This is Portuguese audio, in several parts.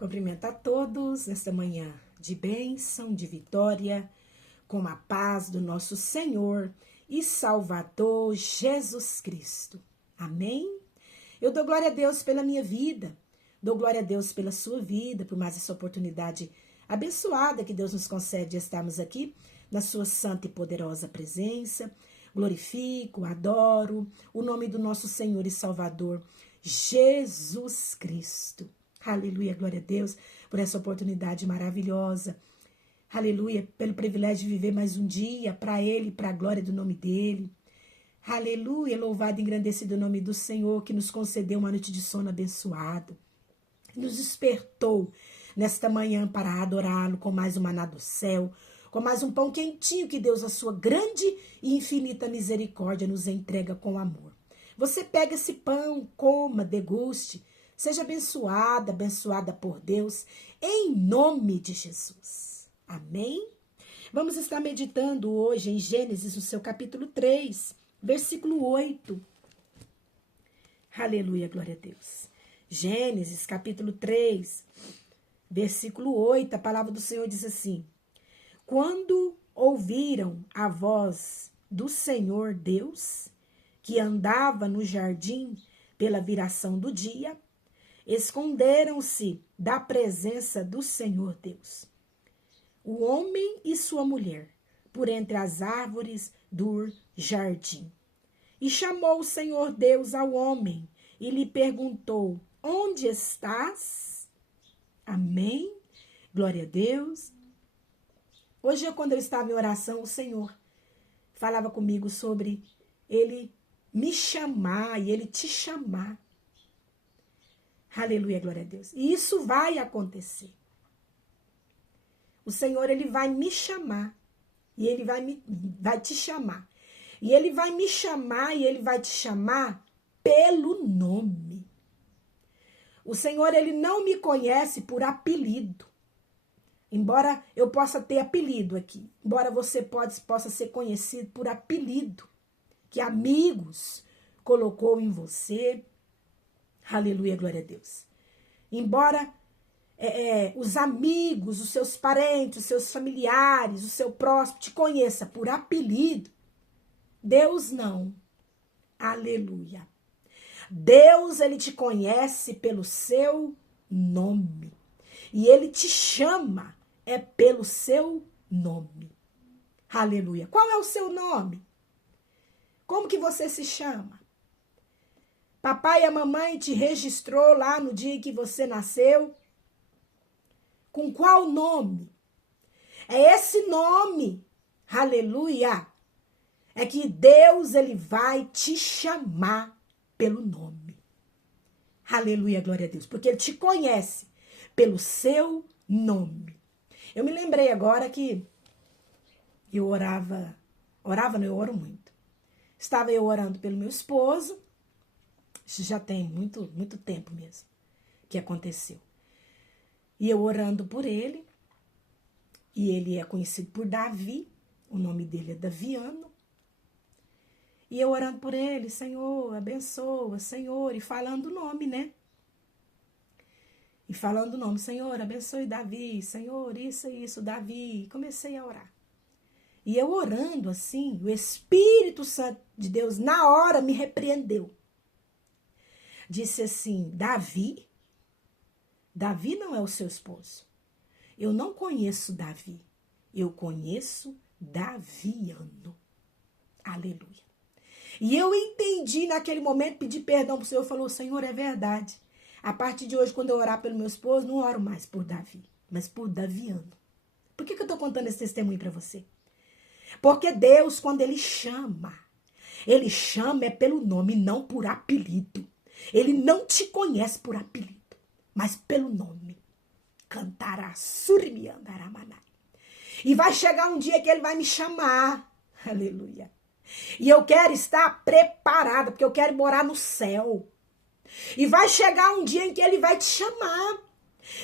Cumprimento a todos nesta manhã de bênção, de vitória, com a paz do nosso Senhor e Salvador Jesus Cristo. Amém? Eu dou glória a Deus pela minha vida, dou glória a Deus pela sua vida, por mais essa oportunidade abençoada que Deus nos concede de estarmos aqui na sua santa e poderosa presença. Glorifico, adoro o nome do nosso Senhor e Salvador, Jesus Cristo. Aleluia, glória a Deus por essa oportunidade maravilhosa. Aleluia, pelo privilégio de viver mais um dia para Ele, para a glória do nome dEle. Aleluia, louvado e engrandecido o nome do Senhor que nos concedeu uma noite de sono abençoado. Nos despertou nesta manhã para adorá-lo com mais um maná do céu, com mais um pão quentinho que Deus, a sua grande e infinita misericórdia, nos entrega com amor. Você pega esse pão, coma, deguste, seja abençoada, abençoada por Deus, em nome de Jesus. Amém? Vamos estar meditando hoje em Gênesis, no seu capítulo 3, versículo 8. Aleluia, glória a Deus. Gênesis, capítulo 3, versículo 8, a palavra do Senhor diz assim: Quando ouviram a voz do Senhor Deus, que andava no jardim pela viração do dia, esconderam-se da presença do Senhor Deus, o homem e sua mulher, por entre as árvores do jardim. E chamou o Senhor Deus ao homem e lhe perguntou: onde estás? Amém? Glória a Deus. Hoje, quando eu estava em oração, o Senhor falava comigo sobre Ele me chamar e Ele te chamar. Aleluia, glória a Deus. E isso vai acontecer. O Senhor, Ele vai me chamar. E Ele vai te chamar. E Ele vai me chamar e Ele vai te chamar pelo nome. O Senhor, Ele não me conhece por apelido. Embora eu possa ter apelido aqui. Embora você possa ser conhecido por apelido. Que amigos colocou em você. Aleluia, glória a Deus. Embora os amigos, os seus parentes, os seus familiares, o seu próximo te conheça por apelido, Deus não. Aleluia. Deus, Ele te conhece pelo seu nome. E Ele te chama pelo seu nome. Aleluia. Qual é o seu nome? Como que você se chama? Papai e a mamãe te registrou lá no dia que você nasceu? Com qual nome? É esse nome, aleluia, é que Deus, Ele vai te chamar pelo nome. Aleluia, glória a Deus, porque Ele te conhece pelo seu nome. Eu me lembrei agora que eu eu oro muito. Estava eu orando pelo meu esposo. Isso já tem muito tempo mesmo que aconteceu. E eu orando por ele, e ele é conhecido por Davi, o nome dele é Daviano. E eu orando por ele: Senhor, abençoa, Senhor, e falando o nome, né? E falando o nome: Senhor, abençoe Davi, Senhor, isso, Davi. E comecei a orar. E eu orando assim, o Espírito Santo de Deus na hora me repreendeu. Disse assim: Davi não é o seu esposo. Eu não conheço Davi. Eu conheço Daviano. Aleluia. E eu entendi naquele momento, pedi perdão para o Senhor, falou: Senhor, é verdade. A partir de hoje, quando eu orar pelo meu esposo, não oro mais por Davi, mas por Daviano. Por que eu estou contando esse testemunho para você? Porque Deus, quando Ele chama pelo nome, não por apelido. Ele não te conhece por apelido, mas pelo nome. Cantará, surmiandaramanai. E vai chegar um dia que Ele vai me chamar. Aleluia. E eu quero estar preparada, porque eu quero morar no céu. E vai chegar um dia em que Ele vai te chamar.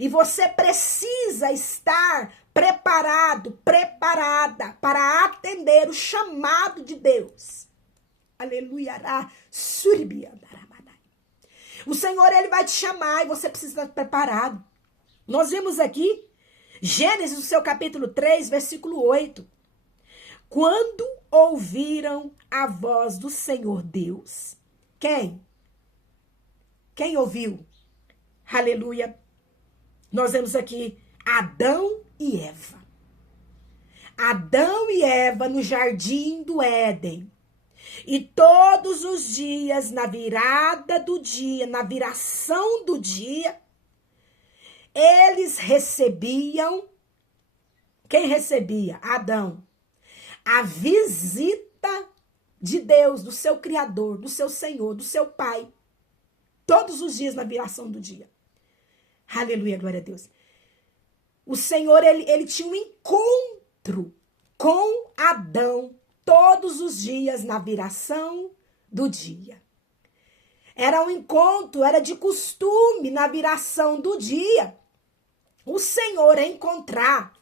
E você precisa estar preparado, preparada para atender o chamado de Deus. Aleluia. O Senhor, Ele vai te chamar e você precisa estar preparado. Nós vemos aqui, Gênesis, o seu capítulo 3, versículo 8. Quando ouviram a voz do Senhor Deus. Quem? Quem ouviu? Aleluia. Nós vemos aqui Adão e Eva. Adão e Eva no jardim do Éden. E todos os dias, na virada do dia, na viração do dia, eles recebiam, quem recebia? Adão. A visita de Deus, do seu Criador, do seu Senhor, do seu Pai. Todos os dias na viração do dia. Aleluia, glória a Deus. O Senhor, ele tinha um encontro com Adão todos os dias na viração do dia. Era um encontro, era de costume na viração do dia. O Senhor encontrar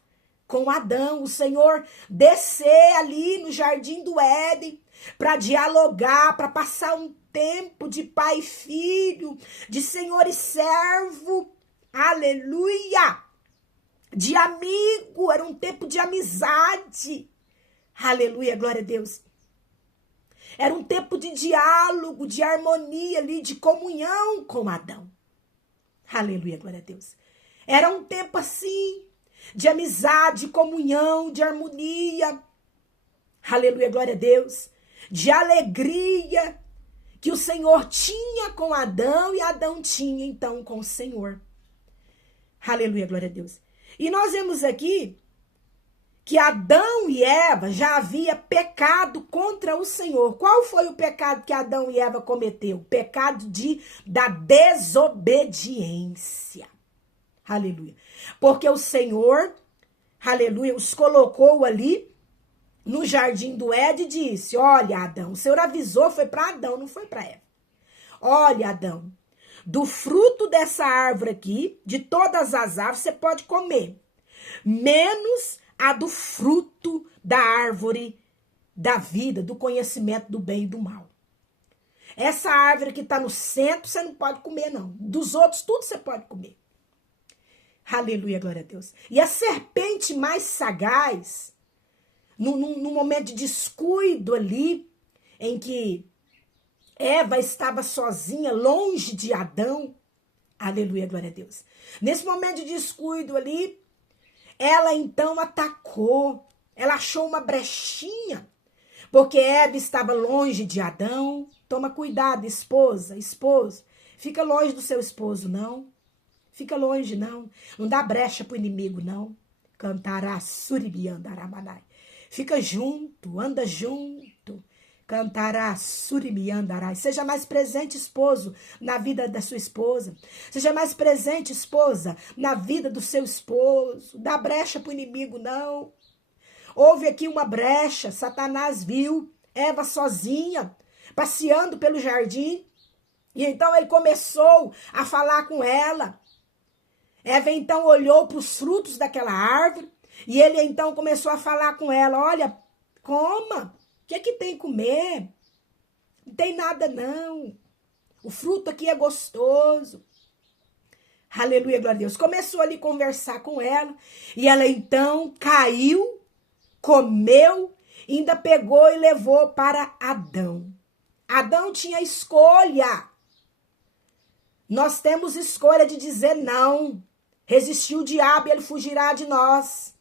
com Adão, o Senhor descer ali no jardim do Éden para dialogar, para passar um tempo de pai e filho, de senhor e servo, aleluia, de amigo, era um tempo de amizade, aleluia, glória a Deus. Era um tempo de diálogo, de harmonia ali, de comunhão com Adão, aleluia, glória a Deus. Era um tempo assim, de amizade, de comunhão, de harmonia, aleluia, glória a Deus, de alegria que o Senhor tinha com Adão e Adão tinha então com o Senhor. Aleluia, glória a Deus. E nós vemos aqui que Adão e Eva já havia pecado contra o Senhor. Qual foi o pecado que Adão e Eva cometeu? O pecado da desobediência. Aleluia. Porque o Senhor, aleluia, os colocou ali no jardim do Éden e disse, olha, Adão, o Senhor avisou, foi para Adão, não foi para Eva. Olha, Adão, do fruto dessa árvore aqui, de todas as árvores, você pode comer, menos a do fruto da árvore da vida, do conhecimento do bem e do mal. Essa árvore que está no centro, você não pode comer, não. Dos outros, tudo você pode comer. Aleluia, glória a Deus. E a serpente mais sagaz, num momento de descuido ali, em que Eva estava sozinha, longe de Adão, aleluia, glória a Deus. Nesse momento de descuido ali, ela então atacou, ela achou uma brechinha, porque Eva estava longe de Adão. Toma cuidado, esposa, esposo, fica longe do seu esposo, não. Fica longe, não. Não dá brecha pro inimigo, não. Cantará suribiandaramanai. Fica junto, anda junto. Cantará surimiandarai. Seja mais presente, esposo, na vida da sua esposa. Seja mais presente, esposa, na vida do seu esposo. Dá brecha pro inimigo, não. Houve aqui uma brecha. Satanás viu Eva sozinha, passeando pelo jardim. E então ele começou a falar com ela. Eva então olhou para os frutos daquela árvore e ele então começou a falar com ela, olha, coma, o que tem que comer? Não tem nada não, o fruto aqui é gostoso. Aleluia, glória a Deus. Começou ali a conversar com ela e ela então caiu, comeu, ainda pegou e levou para Adão. Adão tinha escolha. Nós temos escolha de dizer não. Resistir o diabo e ele fugirá de nós.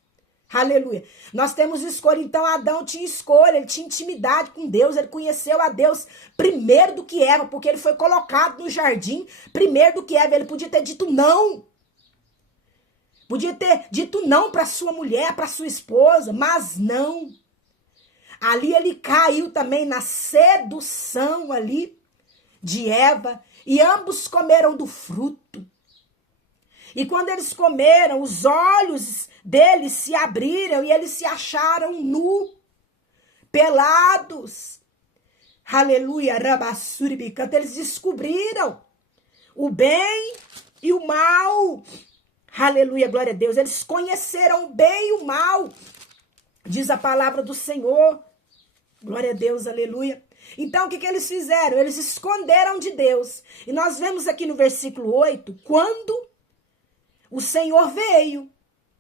Aleluia. Nós temos escolha. Então Adão tinha escolha, ele tinha intimidade com Deus, ele conheceu a Deus primeiro do que Eva, porque ele foi colocado no jardim primeiro do que Eva. Ele podia ter dito não. Podia ter dito não para sua mulher, para sua esposa, mas não. Ali ele caiu também na sedução ali de Eva e ambos comeram do fruto. E quando eles comeram, os olhos deles se abriram e eles se acharam nu, pelados. Aleluia, rabassuribicanto. Eles descobriram o bem e o mal. Aleluia, glória a Deus. Eles conheceram o bem e o mal, diz a palavra do Senhor. Glória a Deus, aleluia. Então, o que eles fizeram? Eles esconderam de Deus. E nós vemos aqui no versículo 8, quando o Senhor veio.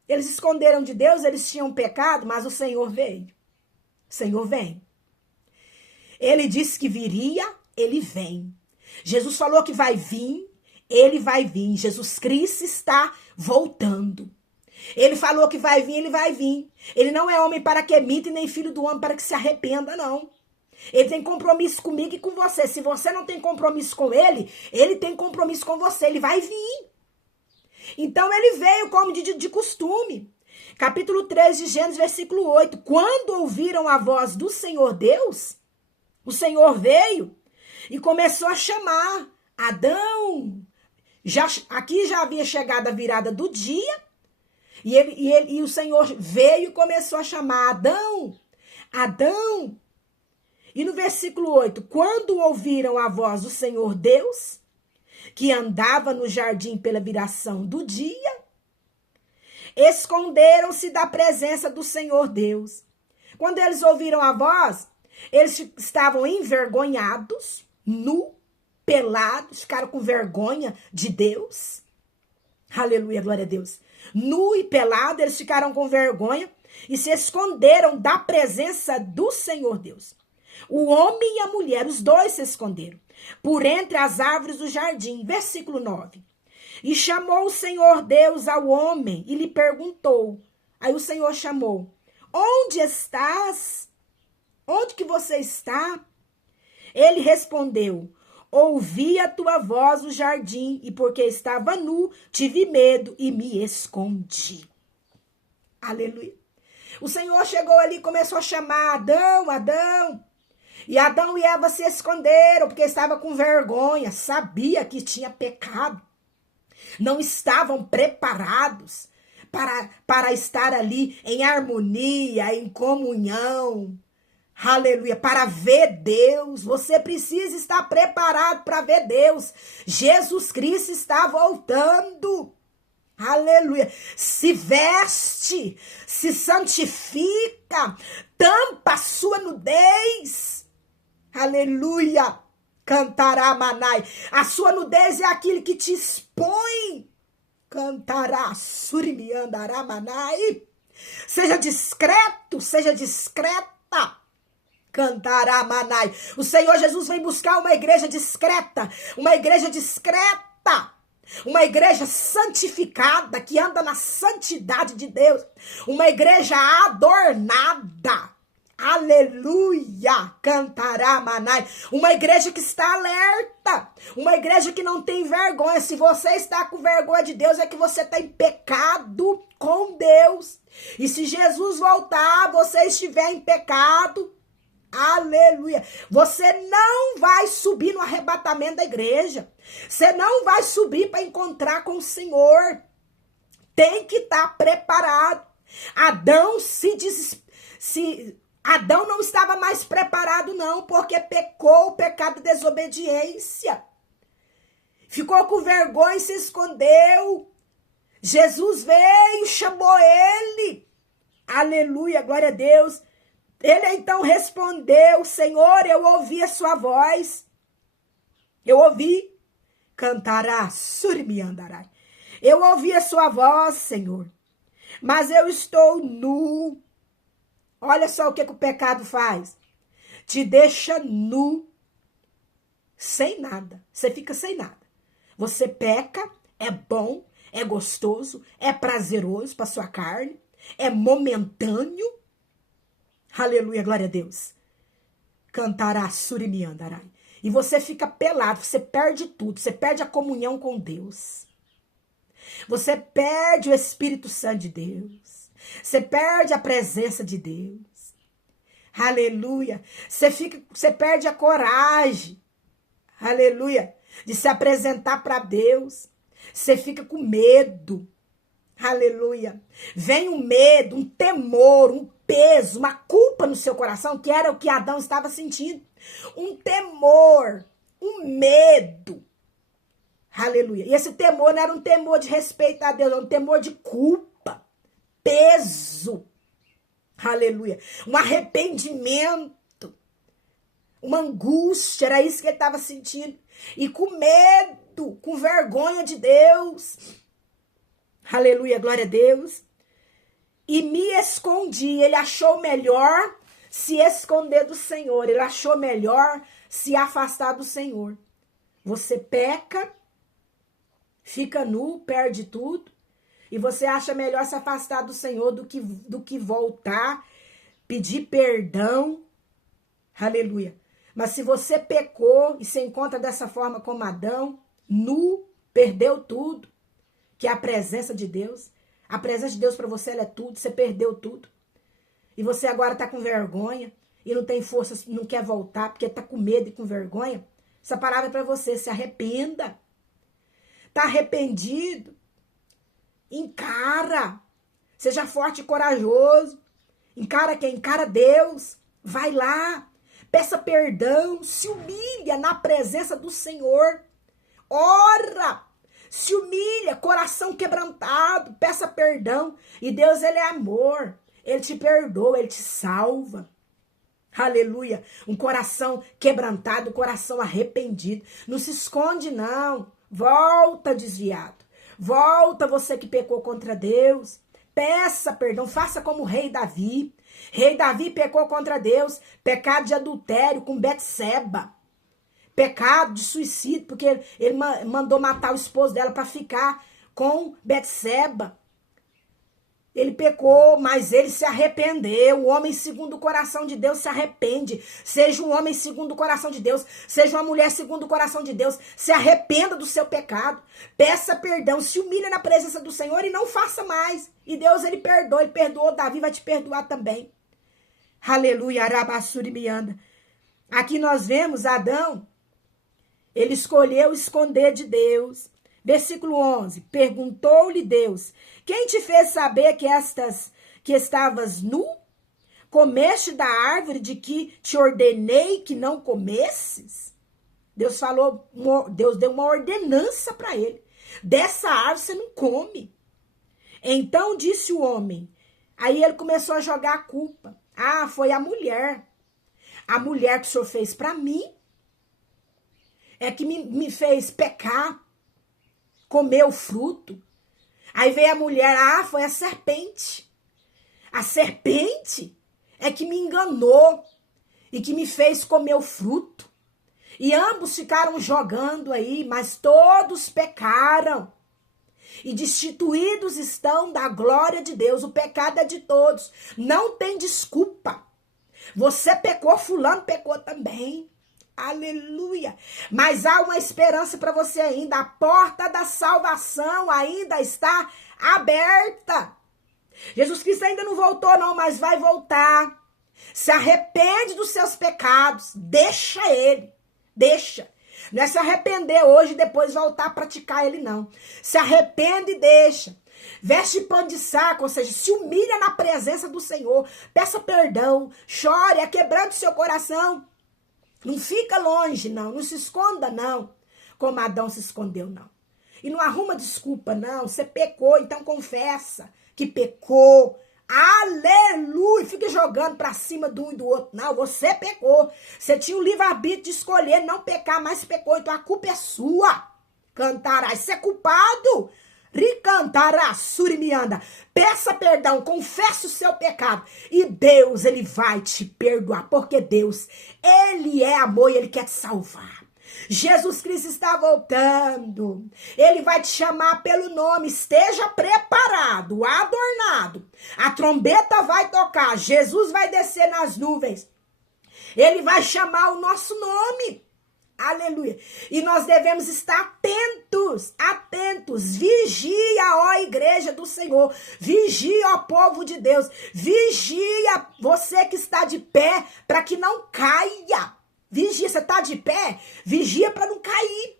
Eles esconderam de Deus, eles tinham pecado, mas o Senhor veio. O Senhor vem. Ele disse que viria, ele vem. Jesus falou que vai vir, ele vai vir. Jesus Cristo está voltando. Ele falou que vai vir, ele vai vir. Ele não é homem para que minta, nem filho do homem para que se arrependa, não. Ele tem compromisso comigo e com você. Se você não tem compromisso com ele, ele tem compromisso com você. Ele vai vir. Então ele veio como de costume. Capítulo 3 de Gênesis, versículo 8. Quando ouviram a voz do Senhor Deus, o Senhor veio e começou a chamar Adão. Aqui já havia chegado a virada do dia. E o Senhor veio e começou a chamar Adão. Adão. E no versículo 8, quando ouviram a voz do Senhor Deus, que andava no jardim pela viração do dia, esconderam-se da presença do Senhor Deus. Quando eles ouviram a voz, eles estavam envergonhados, nu, pelados, ficaram com vergonha de Deus. Aleluia, glória a Deus. Nu e pelado, eles ficaram com vergonha e se esconderam da presença do Senhor Deus. O homem e a mulher, os dois se esconderam por entre as árvores do jardim. Versículo 9. E chamou o Senhor Deus ao homem e lhe perguntou. Aí o Senhor chamou. Onde estás? Onde que você está? Ele respondeu. Ouvi a tua voz no jardim e porque estava nu, tive medo e me escondi. Aleluia. O Senhor chegou ali e começou a chamar Adão, Adão. E Adão e Eva se esconderam porque estavam com vergonha, sabia que tinha pecado. Não estavam preparados para estar ali em harmonia, em comunhão. Aleluia, para ver Deus. Você precisa estar preparado para ver Deus. Jesus Cristo está voltando. Aleluia. Se veste, se santifica, tampa a sua nudez. Aleluia. Cantará Manai. A sua nudez é aquilo que te expõe. Cantará Surimiandará Manai. Seja discreto, seja discreta. Cantará Manai. O Senhor Jesus vem buscar uma igreja discreta, uma igreja discreta, uma igreja santificada, que anda na santidade de Deus, uma igreja adornada. Aleluia, cantará Manai. Uma igreja que está alerta, uma igreja que não tem vergonha. Se você está com vergonha de Deus, é que você está em pecado com Deus. E se Jesus voltar, você estiver em pecado, aleluia, você não vai subir no arrebatamento da igreja. Você não vai subir para encontrar com o Senhor. Tem que estar preparado. Adão não estava mais preparado não, porque pecou o pecado de desobediência. Ficou com vergonha e se escondeu. Jesus veio, chamou ele. Aleluia, glória a Deus. Ele então respondeu, Senhor, eu ouvi a sua voz. Eu ouvi. Cantará, surmiandará. Eu ouvi a sua voz, Senhor. Mas eu estou nu. Olha só o que o pecado faz. Te deixa nu. Sem nada. Você fica sem nada. Você peca, é bom, é gostoso, é prazeroso para sua carne, é momentâneo. Aleluia, glória a Deus. Cantará, surimiandarai. E você fica pelado, você perde tudo, você perde a comunhão com Deus. Você perde o Espírito Santo de Deus. Você perde a presença de Deus. Aleluia. Você perde a coragem. Aleluia. De se apresentar para Deus. Você fica com medo. Aleluia. Vem um medo, um temor, um peso, uma culpa no seu coração, que era o que Adão estava sentindo. Um temor, um medo. Aleluia. E esse temor não era um temor de respeito a Deus, era um temor de culpa. Peso, aleluia, um arrependimento, uma angústia, era isso que ele estava sentindo, e com medo, com vergonha de Deus, Aleluia, glória a Deus. E me escondi. Ele achou melhor se esconder do Senhor. Ele achou melhor se afastar do Senhor. Você peca, fica nu, perde tudo. E você acha melhor se afastar do Senhor do que voltar, pedir perdão. Aleluia. Mas se você pecou e se encontra dessa forma como Adão, nu, perdeu tudo, que é a presença de Deus. A presença de Deus para você, ela é tudo, você perdeu tudo. E você agora está com vergonha e não tem força, não quer voltar porque está com medo e com vergonha. Essa palavra é para você, se arrependa. Está arrependido? Encara. Seja forte e corajoso. Encara quem? Encara Deus. Vai lá. Peça perdão. Se humilha na presença do Senhor. Ora. Se humilha, coração quebrantado, peça perdão. E Deus, ele é amor. Ele te perdoa, ele te salva. Aleluia. Um coração quebrantado, um coração arrependido. Não se esconde, não. Volta, desviado. Volta, você que pecou contra Deus. Peça perdão, faça como o rei Davi. Rei Davi pecou contra Deus. Pecado de adultério com Betseba. Pecado de suicídio, porque ele mandou matar o esposo dela para ficar com Betseba. Ele pecou, mas ele se arrependeu. O homem segundo o coração de Deus se arrepende. Seja um homem segundo o coração de Deus, seja uma mulher segundo o coração de Deus, se arrependa do seu pecado. Peça perdão, se humilha na presença do Senhor e não faça mais. E Deus, ele perdoa, ele perdoou Davi, vai te perdoar também. Aleluia, arabassuri mianda. Aqui nós vemos Adão. Ele escolheu esconder de Deus. Versículo 11. Perguntou-lhe Deus: quem te fez saber que estavas nu? Comeste da árvore de que te ordenei que não comesses? Deus falou, Deus deu uma ordenança para ele. Dessa árvore você não come. Então disse o homem. Aí ele começou a jogar a culpa. Ah, foi a mulher. A mulher que o senhor fez para mim. É que me fez pecar, comer o fruto. Aí veio a mulher, foi a serpente. A serpente é que me enganou e que me fez comer o fruto. E ambos ficaram jogando aí, mas todos pecaram. E destituídos estão da glória de Deus. O pecado é de todos. Não tem desculpa. Você pecou, fulano pecou também. Aleluia. Mas há uma esperança para você ainda. A porta da salvação ainda está aberta. Jesus Cristo ainda não voltou não, mas vai voltar. Se arrepende dos seus pecados. Deixa ele. Deixa. Não é se arrepender hoje e depois voltar a praticar ele não. Se arrepende e deixa. Veste pano de saco, ou seja, se humilha na presença do Senhor. Peça perdão. Chore, quebrando seu coração. Não fica longe, não. Não se esconda, não. Como Adão se escondeu, não. E não arruma desculpa, não. Você pecou, então confessa que pecou. Aleluia! Fica jogando pra cima de um e do outro. Não, você pecou. Você tinha o livre-arbítrio de escolher não pecar, mas pecou. Então a culpa é sua. Cantarás. Você é culpado. Ricantará, surimianda. Peça perdão, confesse o seu pecado. E Deus, ele vai te perdoar. Porque Deus, ele é amor e ele quer te salvar. Jesus Cristo está voltando. Ele vai te chamar pelo nome. Esteja preparado, adornado. A trombeta vai tocar. Jesus vai descer nas nuvens. Ele vai chamar o nosso nome. Aleluia. E nós devemos estar atentos, atentos. Vigia, ó igreja do Senhor. Vigia, ó povo de Deus. Vigia, você que está de pé, para que não caia. Vigia, você está de pé? Vigia para não cair.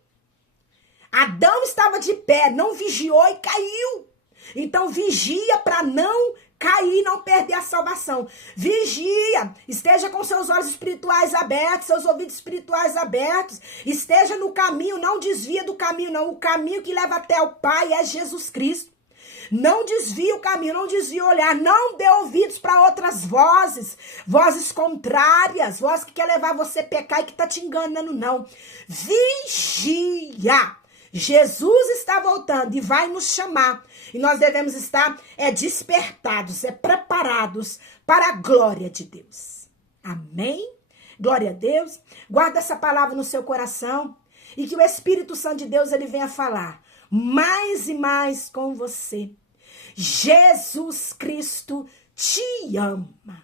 Adão estava de pé, não vigiou e caiu. Então vigia para não cair e não perder a salvação. Vigia, esteja com seus olhos espirituais abertos, seus ouvidos espirituais abertos. Esteja no caminho, não desvia do caminho, não. O caminho que leva até o Pai é Jesus Cristo. Não desvie o caminho, não desvie o olhar, não dê ouvidos para outras vozes, vozes contrárias, vozes que quer levar você a pecar e que está te enganando, não. Vigia. Jesus está voltando e vai nos chamar. E nós devemos estar despertados, preparados para a glória de Deus. Amém? Glória a Deus. Guarda essa palavra no seu coração e que o Espírito Santo de Deus ele venha falar mais e mais com você. Jesus Cristo te ama.